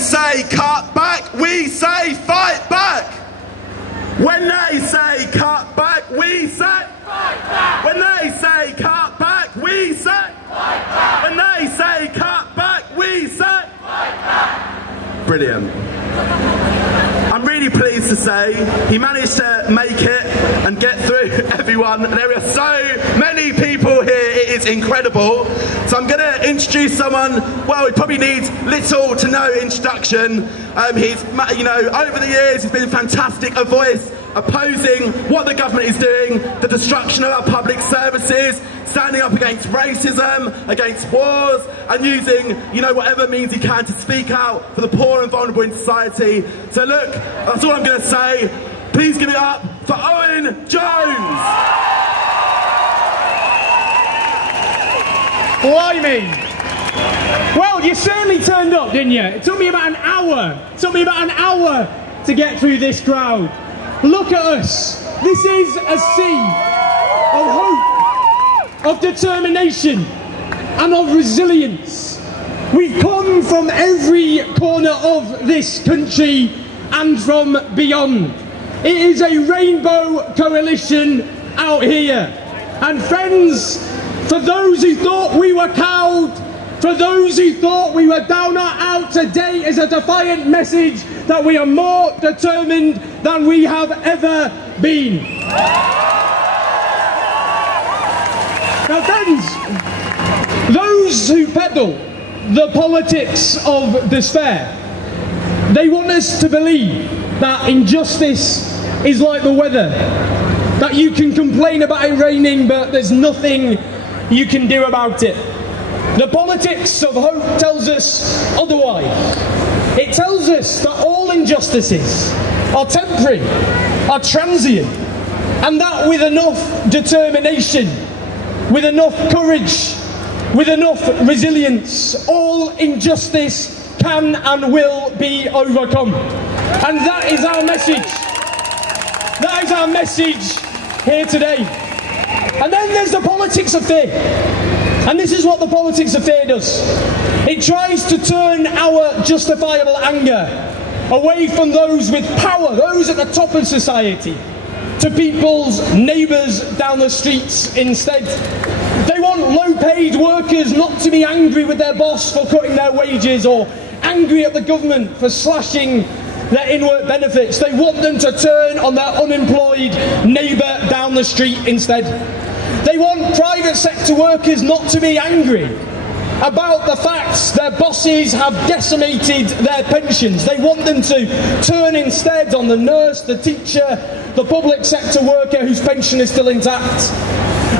say cut back, we say fight back. When they say cut back, we say fight back. When they say cut back, we say fight back. When they say cut back, we say fight back. Brilliant. I'm really pleased to say he managed to make it and get through everyone. There are so many people here, it is incredible. So I'm going to introduce someone, well, he probably needs little to no introduction. He's, you know, over the years he's been fantastic, a voice opposing what the government is doing, the destruction of our public services, standing up against racism, against wars, and using, you know, whatever means he can to speak out for the poor and vulnerable in society. So look, that's all I'm going to say. Please give it up for Owen Jones. Blimey. Well, you certainly turned up, didn't you? It took me about an hour. It took me about an hour to get through this crowd. Look at us. This is a sea of hope, of determination, and of resilience. We've come from every corner of this country and from beyond. It is a rainbow coalition out here. And friends, for those who thought we were cowed, for those who thought we were down or out, today is a defiant message that we are more determined than we have ever been. Now friends, those who peddle the politics of despair, they want us to believe that injustice is like the weather, that you can complain about it raining but there's nothing you can do about it. The politics of hope tells us otherwise. It tells us that all injustices are temporary, are transient, and that with enough determination, with enough courage, with enough resilience, all injustice can and will be overcome. And that is our message. That is our message here today. And then there's the politics of fear. And this is what the politics of fear does. It tries to turn our justifiable anger away from those with power, those at the top of society, to people's neighbours down the streets instead. They want low-paid workers not to be angry with their boss for cutting their wages, or angry at the government for slashing their in-work benefits. They want them to turn on their unemployed neighbour down the street instead. They want private sector workers not to be angry about the fact their bosses have decimated their pensions. They want them to turn instead on the nurse, the teacher, the public sector worker whose pension is still intact.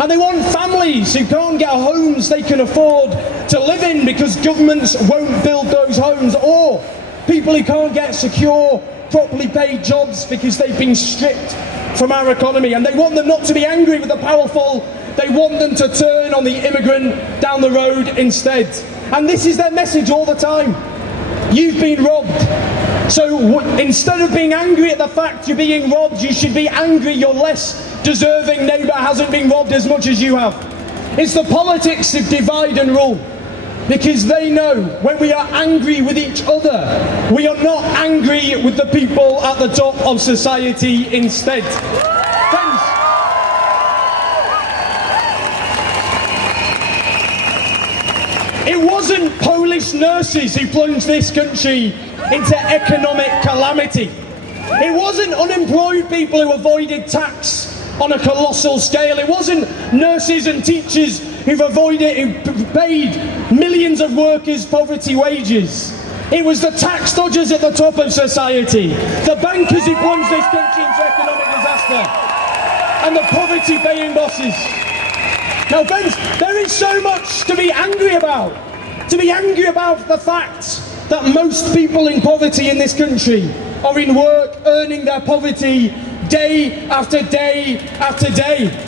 And they want families who can't get homes they can afford to live in because governments won't build those homes, or people who can't get secure, properly paid jobs because they've been stripped from our economy. And they want them not to be angry with the powerful, they want them to turn on the immigrant down the road instead. And this is their message all the time. You've been robbed. So instead of being angry at the fact you're being robbed, you should be angry your less deserving neighbour hasn't been robbed as much as you have. It's the politics of divide and rule. Because they know when we are angry with each other, we are not angry with the people at the top of society instead. Friends, it wasn't Polish nurses who plunged this country into economic calamity. It wasn't unemployed people who avoided tax on a colossal scale. It wasn't nurses and teachers who paid millions of workers poverty wages. It was the tax dodgers at the top of society, the bankers who plunged this country into economic disaster, and the poverty-paying bosses. Now friends, there is so much to be angry about. To be angry about the fact that most people in poverty in this country are in work, earning their poverty day after day after day.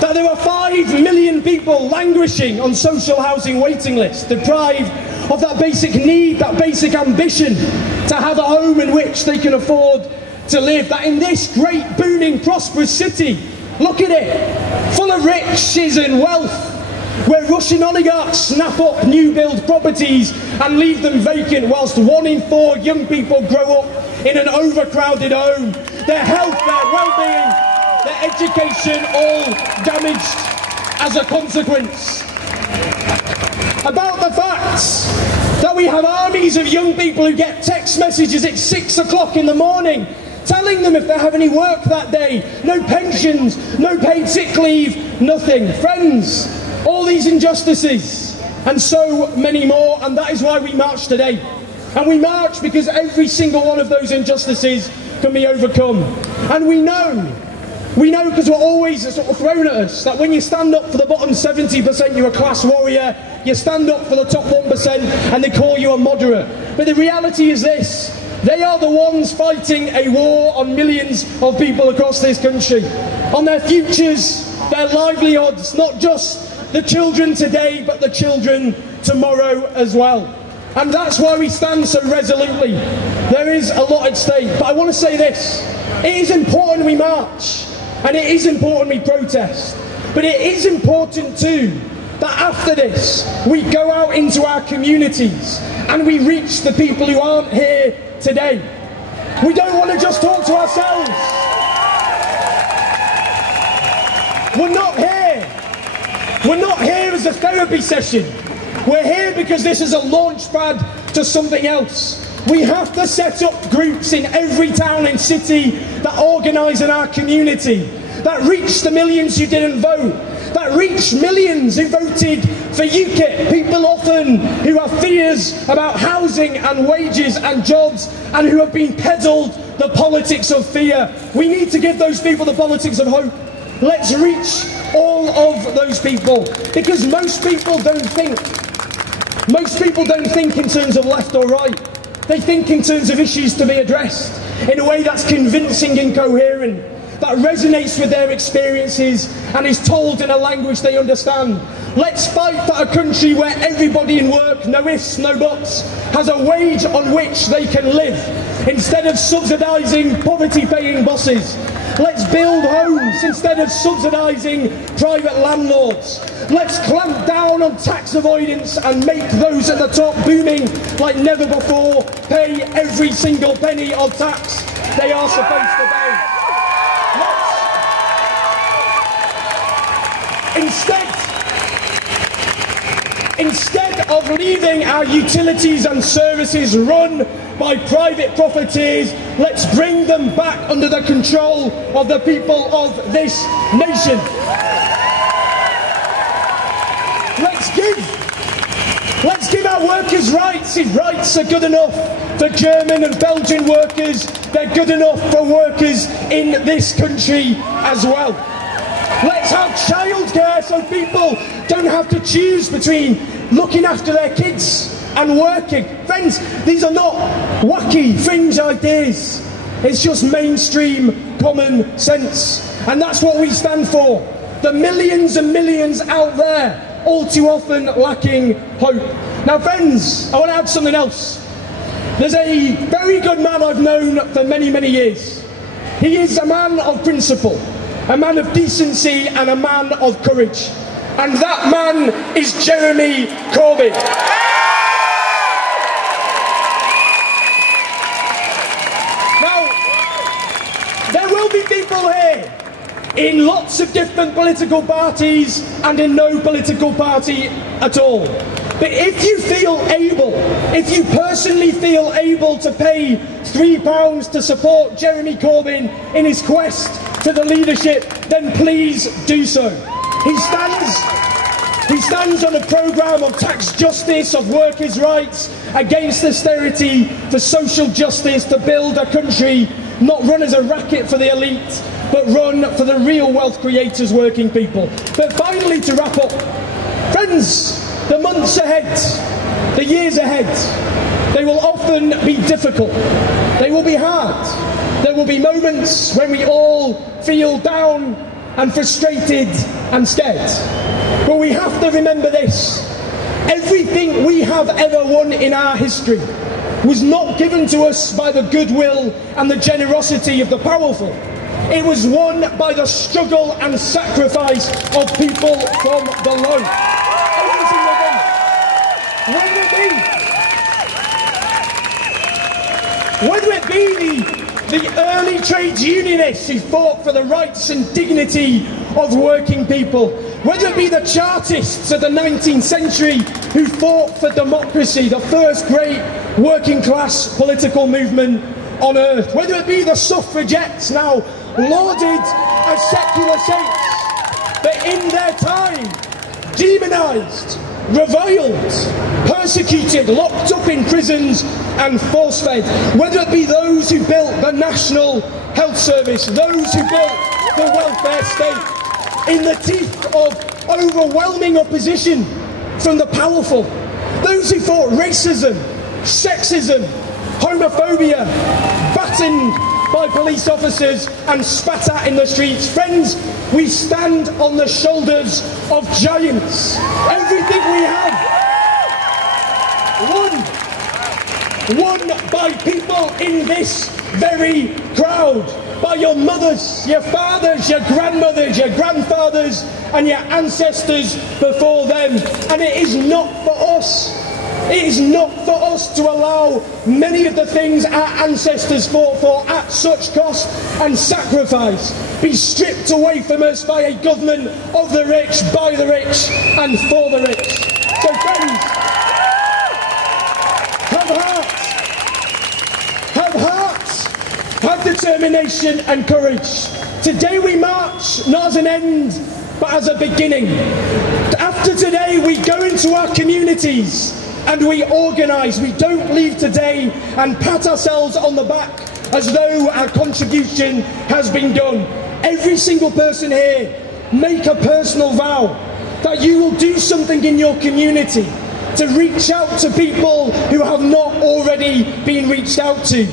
That there are 5 million people languishing on social housing waiting lists, deprived of that basic need, that basic ambition to have a home in which they can afford to live. That in this great, booming, prosperous city, look at it, full of riches and wealth, where Russian oligarchs snap up new build properties and leave them vacant, whilst 1 in 4 young people grow up in an overcrowded home. Their health, their well-being, their education all damaged as a consequence. About the facts that we have armies of young people who get text messages at 6 o'clock in the morning telling them if they have any work that day, no pensions, no paid sick leave, nothing. Friends, all these injustices and so many more, and that is why we march today. And we march because every single one of those injustices can be overcome. And we know because we're always sort of thrown at us, that when you stand up for the bottom 70%, you're a class warrior, you stand up for the top 1% and they call you a moderate. But the reality is this: they are the ones fighting a war on millions of people across this country, on their futures, their livelihoods, not just the children today, but the children tomorrow as well. And that's why we stand so resolutely. There is a lot at stake, but I want to say this: it is important we march, and it is important we protest, but it is important too that after this we go out into our communities and we reach the people who aren't here today. We don't want to just talk to ourselves. We're not here as a therapy session. We're here because this is a launch pad to something else. We have to set up groups in every town and city that organise in our community, that reach the millions who didn't vote, that reach millions who voted for UKIP, people often who have fears about housing and wages and jobs and who have been peddled the politics of fear. We need to give those people the politics of hope. Let's reach all of those people, because most people don't think in terms of left or right. They think in terms of issues to be addressed in a way that's convincing and coherent, that resonates with their experiences and is told in a language they understand. Let's fight for a country where everybody in work, no ifs, no buts, has a wage on which they can live, instead of subsidising poverty-paying bosses. Let's build homes instead of subsidising private landlords. Let's clamp down on tax avoidance and make those at the top, booming like never before, pay every single penny of tax they are supposed to pay. Instead of leaving our utilities and services run by private profiteers, let's bring them back under the control of the people of this nation. Let's give our workers rights. If rights are good enough for German and Belgian workers, they're good enough for workers in this country as well. Let's have childcare so people don't have to choose between looking after their kids and working. Friends, these are not wacky, fringe ideas. It's just mainstream common sense. And that's what we stand for. The millions and millions out there, all too often lacking hope. Now friends, I want to add something else. There's a very good man I've known for many, many years. He is a man of principle, a man of decency and a man of courage. And that man is Jeremy Corbyn. Now, there will be people here in lots of different political parties and in no political party at all. But if you feel able, if you personally feel able to pay £3 to support Jeremy Corbyn in his quest to the leadership, then please do so. He stands on a programme of tax justice, of workers' rights, against austerity, for social justice, to build a country not run as a racket for the elite, but run for the real wealth creators, working people. But finally, to wrap up, friends, the months ahead, the years ahead, they will often be difficult. They will be hard. There will be moments when we all feel down and frustrated and scared. But we have to remember this: everything we have ever won in our history was not given to us by the goodwill and the generosity of the powerful. It was won by the struggle and sacrifice of people from below. Whether it be the early trades unionists who fought for the rights and dignity of working people, whether it be the Chartists of the 19th century who fought for democracy, the first great working class political movement on earth, whether it be the suffragettes now lauded as secular saints, but in their time demonised, reviled, persecuted, locked up in prisons and force-fed, whether it be those who built the National Health Service, those who built the welfare state, in the teeth of overwhelming opposition from the powerful, those who fought racism, sexism, homophobia, battened by police officers and spat at in the streets. Friends, we stand on the shoulders of giants. Everything we have, won by people in this very crowd, by your mothers, your fathers, your grandmothers, your grandfathers and your ancestors before them. And it is not for us. It is not for us to allow many of the things our ancestors fought for at such cost and sacrifice be stripped away from us by a government of the rich, by the rich and for the rich. So friends, have determination and courage. Today we march not as an end but as a beginning. After today we go into our communities and we organise. We don't leave today and pat ourselves on the back as though our contribution has been done. Every single person here, make a personal vow that you will do something in your community to reach out to people who have not already been reached out to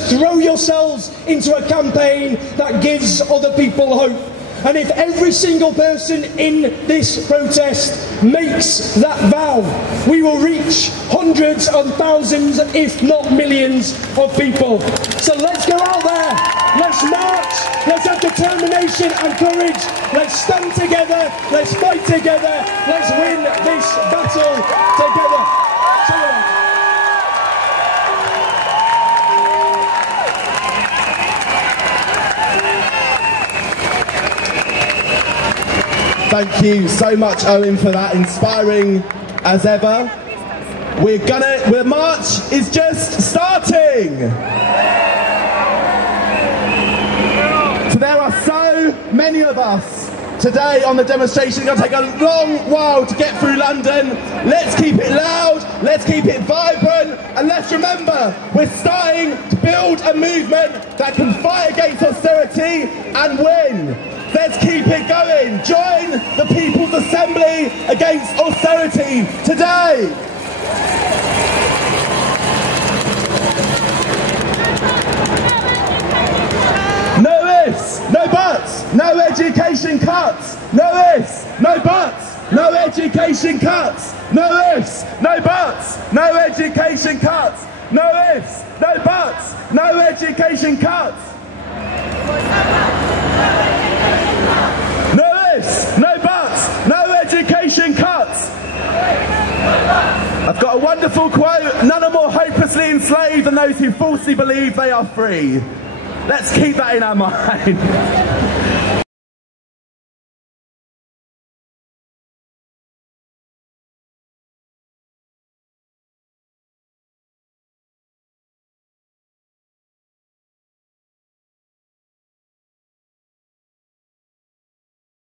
throw yourselves into a campaign that gives other people hope. And if every single person in this protest makes that vow, we will reach hundreds of thousands, if not millions of people. So let's go out there, let's march, let's have determination and courage, let's stand together, let's fight together, let's win this battle together. Thank you so much, Owen, for that, inspiring as ever. The march is just starting. So there are so many of us today on the demonstration. It's going to take a long while to get through London. Let's keep it loud, let's keep it vibrant, and let's remember, we're starting to build a movement that can fight against austerity and win. Let's keep it going. Join the People's Assembly against austerity today. No ifs, no buts, no education cuts. No ifs, no buts, no education cuts. No ifs, no buts, no education cuts. No ifs, no buts, no education cuts. No ifs, no buts, no education cuts. I've got a wonderful quote: none are more hopelessly enslaved than those who falsely believe they are free. Let's keep that in our mind.